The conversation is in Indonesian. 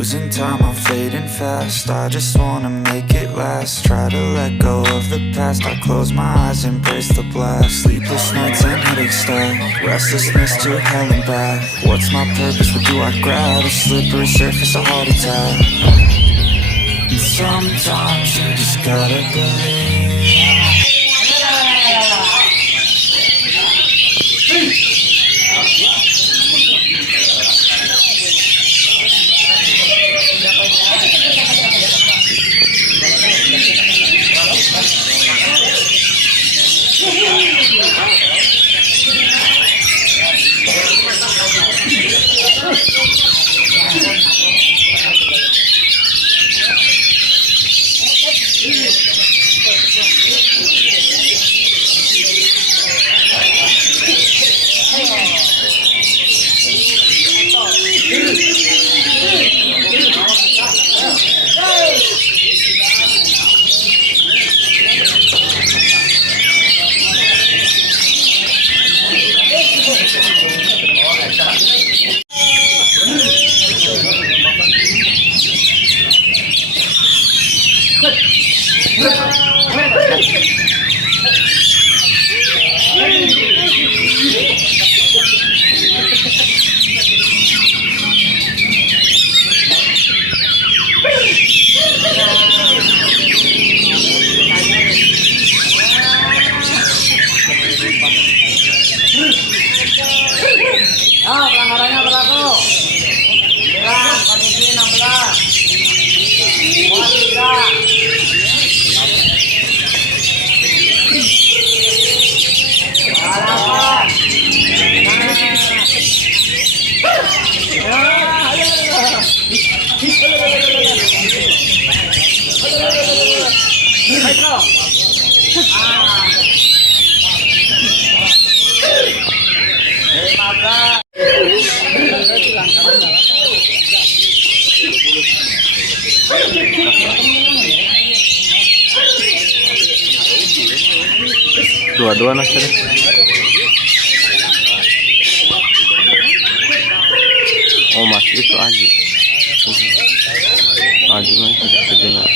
Losing time, I'm fading fast. I just wanna make it last. Try to let go of the past. I close my eyes, embrace the blast. Sleepless nights and headache stack. Restlessness to hell and back. What's my purpose? What do I grab? A slippery surface, a heart attack. And sometimes you just gotta believe. Pelanggarannya berlaku. Kondisi 16. Muat 22 mas tadi. Oh mas itu aja. Aja mas sejenak.